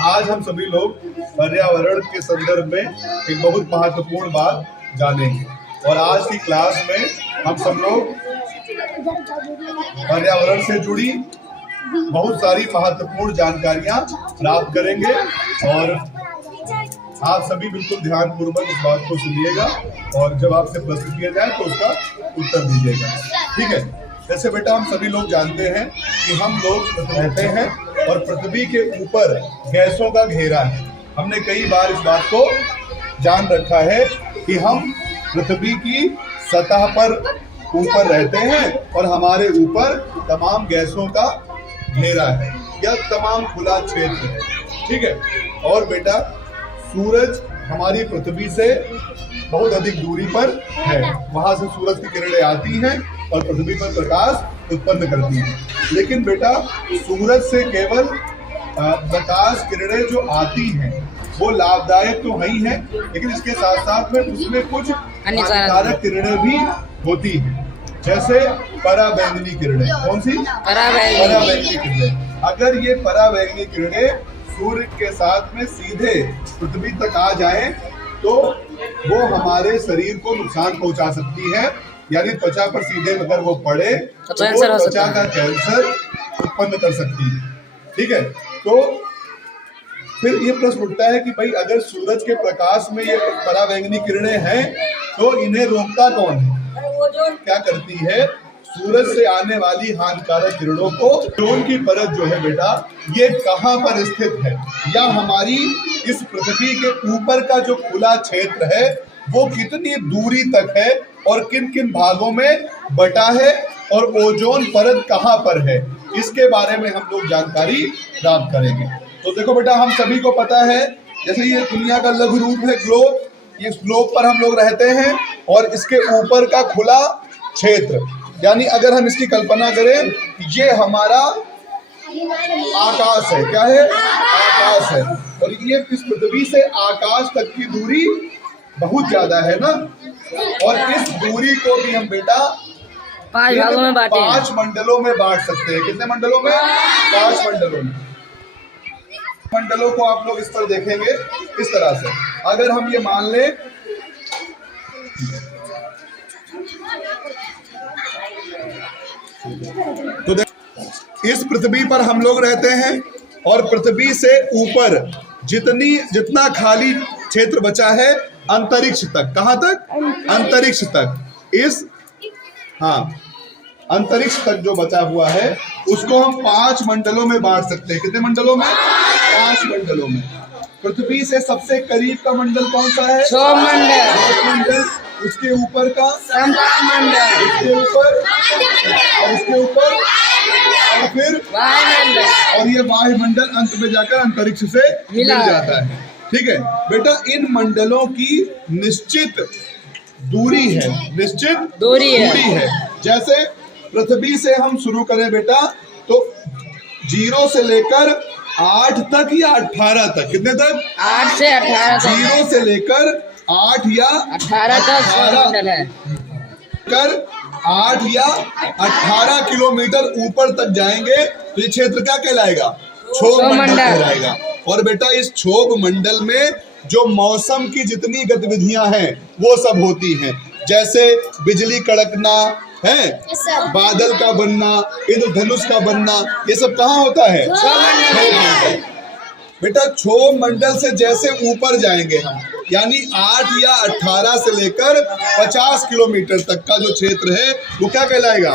आज हम सभी लोग पर्यावरण के संदर्भ में एक बहुत महत्वपूर्ण बात जानेंगे और आज की क्लास में हम सब लोग पर्यावरण से जुड़ी बहुत सारी महत्वपूर्ण जानकारियां प्राप्त करेंगे और आप सभी बिल्कुल ध्यान पूर्वक इस बात को सुनिएगा और जब आपसे प्रश्न किया जाए तो उसका उत्तर दीजिएगा। ठीक है। जैसे बेटा हम सभी लोग जानते हैं कि हम लोग रहते हैं और पृथ्वी के ऊपर गैसों का घेरा है। हमने कई बार इस बात को जान रखा है कि हम पृथ्वी की सतह पर ऊपर रहते हैं और हमारे ऊपर तमाम गैसों का घेरा है या तमाम खुला क्षेत्र है। ठीक है। और बेटा सूरज हमारी पृथ्वी से बहुत अधिक दूरी पर है, वहां से सूरज की किरणें आती हैं और पृथ्वी पर प्रकाश उत्पन्न करती हैं। लेकिन बेटा सूरज से केवल प्रकाश किरणें जो आती हैं वो लाभदायक तो ही है, लेकिन इसके साथ साथ में उसमें कुछ हानिकारक किरणें भी होती हैं, जैसे पराबैंगनी किरणें। कौन सी? पराबैंगनी किरणें। अगर ये पराबैंगनी किरणें सूर्य के साथ में सीधे पृथ्वी तक आ जाए तो वो हमारे शरीर को नुकसान पहुंचा सकती है, यानी त्वचा पर सीधे अगर वो पड़े तो त्वचा का कैंसर उत्पन्न कर सकती है। ठीक है। तो फिर ये प्रश्न उठता है कि भाई अगर सूरज के प्रकाश में ये पराबैंगनी किरणें हैं तो इन्हें रोकता कौन है? क्या करती है? सूरज से आने वाली हानिकारक किरणों को ओजोन की परत जो है बेटा ये कहाँ पर स्थित है या हमारी इस पृथ्वी के ऊपर का जो खुला क्षेत्र है वो कितनी दूरी तक है और किन किन भागों में बटा है और ओजोन परत कहाँ पर है, इसके बारे में हम लोग जानकारी प्राप्त करेंगे। तो देखो बेटा हम सभी को पता है, जैसे ये दुनिया का लघु रूप है ग्लोब, ये ग्लोब पर हम लोग रहते हैं और इसके ऊपर का खुला क्षेत्र, यानी अगर हम इसकी कल्पना करें ये हमारा आकाश है। क्या है? आकाश है। और ये इस पृथ्वी से आकाश तक की दूरी बहुत ज्यादा है ना, और इस दूरी को भी हम बेटा 5 भागों में बांटे, 5 मंडलों में बांट सकते हैं। कितने मंडलों में? 5 मंडलों में। मंडलों को आप लोग इस पर देखेंगे इस तरह से। अगर हम ये मान लें तो इस पृथ्वी पर हम लोग रहते हैं और पृथ्वी से ऊपर जितना खाली क्षेत्र बचा है अंतरिक्ष तक। कहां तक? अंतरिक्ष तक। अंतरिक्ष तक जो बचा हुआ है उसको हम 5 मंडलों में बांट सकते हैं। कितने मंडलों में? 5 मंडलों में। पृथ्वी से सबसे करीब का मंडल कौन सा है? सौरमंडल। उसके ऊपर का मंडल, उसके ऊपर और उसके ऊपर और फिर वायुमंडल, और ये वायुमंडल अंत में जाकर अंतरिक्ष से मिल जाता है। ठीक है बेटा, इन मंडलों की निश्चित दूरी है, निश्चित दूरी है। जैसे पृथ्वी से हम शुरू करें बेटा तो 0 से लेकर 8 तक या 18 तक। कितने तक? 8 से 18 तक। 0 से लेकर 8 या 18 कर 8 या 18 किलोमीटर ऊपर तक जाएंगे तो ये क्षेत्र क्या कहलाएगा? क्षोभ मंडल कहलाएगा। और बेटा इस क्षोभ मंडल में जो मौसम की जितनी गतिविधियां हैं वो सब होती हैं, जैसे बिजली कड़कना है, बादल का बनना, इंद्रधनुष का बनना, ये सब कहाँ होता है? बेटा क्षोभ मंडल से जैसे ऊपर जाएंगे हम, यानी 8 या 18 से लेकर 50 किलोमीटर तक का जो क्षेत्र है वो क्या कहलाएगा?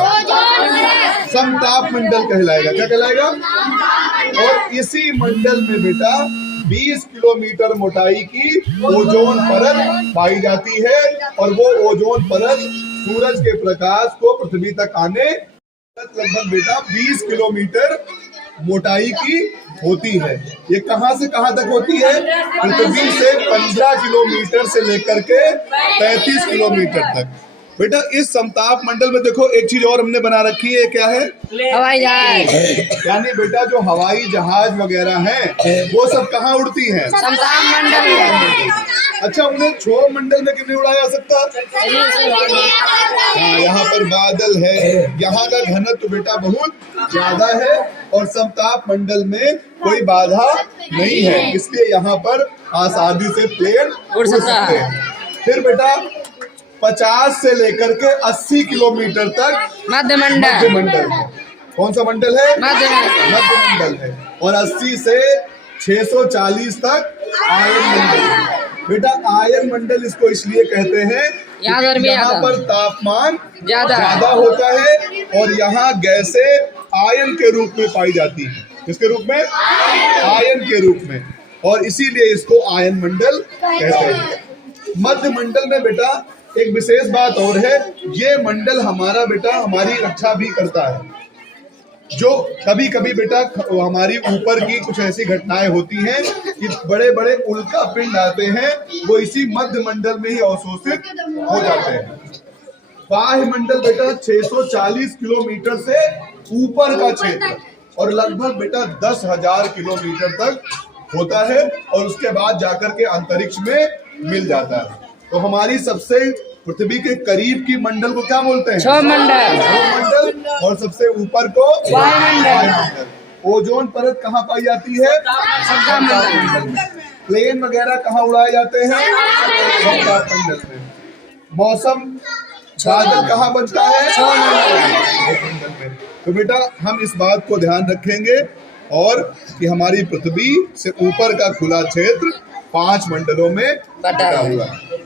समताप मंडल कहलाएगा। क्या कहलाएगा? और इसी मंडल में बेटा 20 किलोमीटर मोटाई की ओजोन परत पाई जाती है और वो ओजोन परत सूरज के प्रकाश को पृथ्वी तक आने लगभग बेटा 20 किलोमीटर मोटाई की होती है। ये कहां से कहां तक होती है? पृथ्वी से 15 किलोमीटर से लेकर के 35 किलोमीटर तक। बेटा इस समताप मंडल में देखो एक चीज और हमने बना रखी है, क्या है? हवाई जहाज। यानी बेटा जो हवाई जहाज वगैरह हैं वो सब कहाँ उड़ती हैं? समताप मंडल में। अच्छा, उन्हें क्षोभ मंडल में क्यों नहीं उड़ाया जा सकता? हाँ, यहाँ पर बादल है, यहाँ का घनत्व बेटा बहुत ज्यादा है और समताप मंडल में कोई बाधा नहीं है, इसलिए यहाँ पर आसानी से प्लेन उड़ सकता है। फिर बेटा 50 से लेकर के 80 किलोमीटर तक मध्यमंडल मध्यमंडल है। कौन सा मंडल है? मध्यमंडल। मध्यमंडल है। और 80 से 640 तक आयन मंडल है। बेटा आयन मंडल इसको इसलिए कहते हैं यहाँ क्योंकि गर्मी यहाँ ज्यादा। पर तापमान ज्यादा। ज्यादा होता है और यहाँ गैसें आयन के रूप में पाई जाती हैं। किसके रूप में? आयन के रूप में। और इसीलिए इसको आयन मंडल कहते हैं। मध्य मंडल में बेटा एक विशेष बात और है, ये मंडल हमारा बेटा हमारी रक्षा भी करता है। जो कभी कभी बेटा हमारी ऊपर की कुछ ऐसी घटनाएं होती हैं कि बड़े बड़े उल्का पिंड आते हैं, वो इसी मध्य मंडल में ही अवशोषित हो जाते हैं। बाह्य मंडल बेटा 640 किलोमीटर से ऊपर का क्षेत्र और लगभग बेटा 10,000 किलोमीटर तक होता है और उसके बाद जाकर के अंतरिक्ष में मिल जाता है। तो हमारी सबसे पृथ्वी के करीब की मंडल को क्या बोलते हैं? सौरमंडल। सौरमंडल। और सबसे ऊपर को वायुमंडल। ओजोन परत कहाँ पाई जाती है? सौरमंडल में। प्लेन वगैरह कहाँ उड़ाए जाते हैं? सौरमंडल में। मौसम बादल कहाँ बनता है? सौरमंडल में। तो बेटा हम इस बात को ध्यान रखेंगे और कि हमारी पृथ्वी से ऊपर का खुला क्षेत्र 5 मंडलों में बटा हुआ है।